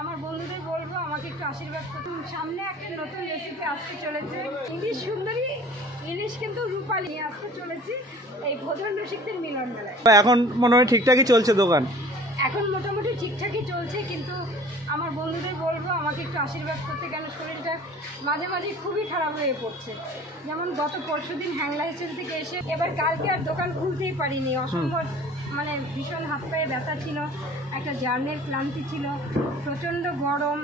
আমার বন্ধুদের বলবো আমাকে একটু আশীর্বাদ করুন। সামনে একটা নতুন রেসিপি আসতে চলেছে, ইলিশ সুন্দরী ইলিশ কিন্তু রূপালী আসতে চলেছে এই ভোজন রসিকদের মিলন মেলায়। এখন মনে হয় ঠিকঠাকই চলছে দোকান? এখন মোটামুটি ঠিকঠাকই চলছে, কিন্তু আমার বন্ধুদের বলবো আমাকে একটু আশীর্বাদ করতে, কেন শরীরটা মাঝে মাঝে খুবই খারাপ হয়ে পড়ছে। যেমন গত পরশুদিন হ্যাংলা স্টেশন থেকে এসে এবার কালকে আর দোকান খুলতেই পারিনি, অসম্ভব মানে ভীষণ হাত পায়ে ব্যথা ছিল, একটা জার্নির ক্লান্তি ছিল, প্রচণ্ড গরম।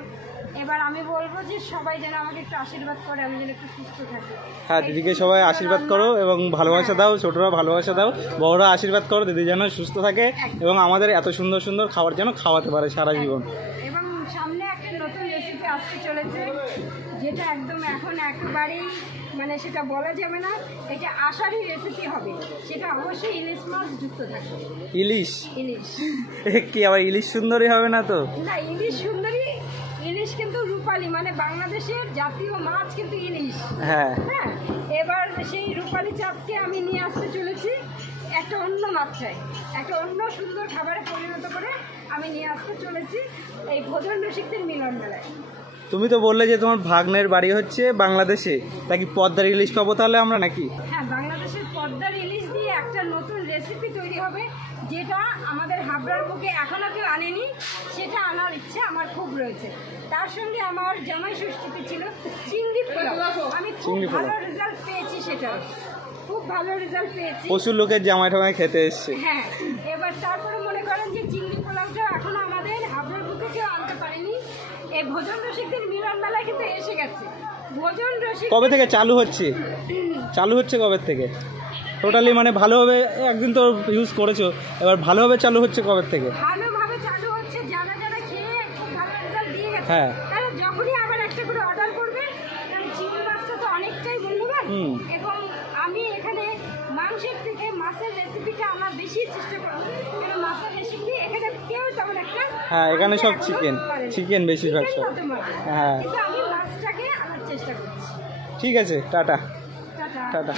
এবার আমি বলবো যে সবাই যেন আমাকে একটু আশীর্বাদ করে, আমি যেন একটু সুস্থ থাকি। হ্যাঁ, দিদিকে সবাই আশীর্বাদ করো এবং ভালোবাসা দাও, ছোটরা ভালোবাসা দাও, বড়রা আশীর্বাদ করো দিদি যেন সুস্থ থাকে এবং আমাদের এত সুন্দর সুন্দর খাবার যেন খাওয়াতে পারে সারা জীবন। এবং সামনে একটা নতুন রেসিপি আসতে চলেছে, যেটা একদম এখন একেবারেই মানে সেটা বলা যাবে না, এটা আষাঢ়ি রেসিপি হবে, সেটা অবশ্যই ইলিশ মাছ যুক্ত থাকবে। ইলিশ? ইলিশ কি আবার ইলিশ সুন্দরী হবে না তো? না, ইলিশ সুন্দরী ইলিশ কিন্তু রূপালী, মানে বাংলাদেশের জাতীয় মাছ কিন্তু ইলিশ। হ্যাঁ হ্যাঁ, এবার সেই রূপালী চাপকে আমি নিয়ে আসতে চলেছি একটা অন্য মাত্রায়, একটা অন্য সুন্দর খাবারে পরিণত করে আমি নিয়ে আসতে চলেছি এই ভোজন রসিকদের মিলন মেলায়। তুমি তো বললে যে তোমার ভাগ্নের বাড়ি হচ্ছে বাংলাদেশে, তা কি পদ্মার ইলিশ পাবো তাহলে আমরা নাকি? হ্যাঁ, বাংলাদেশের পদ্মার ইলিশ দিয়ে একটা নতুন রেসিপি তৈরি হবে, যেটা আমাদের হাবড়ার বুকে এখনও কেউ আনেনি, সেটা আনার ইচ্ছে আমার খুব রয়েছে। তার সঙ্গে আমার জামাই ষষ্ঠীতে ছিল চিংড়ি পোলাও, আমি খুব ভালো রেজাল্ট পেয়েছি, সেটা খুব ভালো রেজাল্ট পেয়েছি। প্রচুর লোকের জামাই টামাই খেতে এসছে। হ্যাঁ, এবার তারপরে মনে করেন যে চিংড়ি পোলাওটা এখনো আমাদের হাবড়ার বুকে কেউ আনতে পারেনি, এই ভোজন রসিকদের মিলন মেলায় কিন্তু এসে গেছে। ভোজন রসিক কবে থেকে চালু হচ্ছে? চালু হচ্ছে কবে থেকে টোটালি? মানে ভালোভাবে একদিন তো ইউজ করেছো, এবার ভালোভাবে চালু হচ্ছে কবে থেকে? ভালোভাবে চালু হচ্ছে, যারা যারা খেয়ে খুব ভালো রেজাল্ট দিয়ে গেছে, হ্যাঁ, তারা যখনই আবার একটা করে অর্ডার করবে, কারণ চিংড়ি মাছটা তো অনেকটাই মূল্যবান, এবং আমি এখানে মাংসের থেকে মাছের রেসিপিটা আমার বেশি চেষ্টা করব, কারণ মাছের রেসিপি এখানে কেউ তেমন একটা, হ্যাঁ এখানে সব চিকেন বেশিরভাগ সব। হ্যাঁ, কিন্তু আমি মাছটাকে আনার চেষ্টা করছি। ঠিক আছে, টাটা টাটা। টাটা।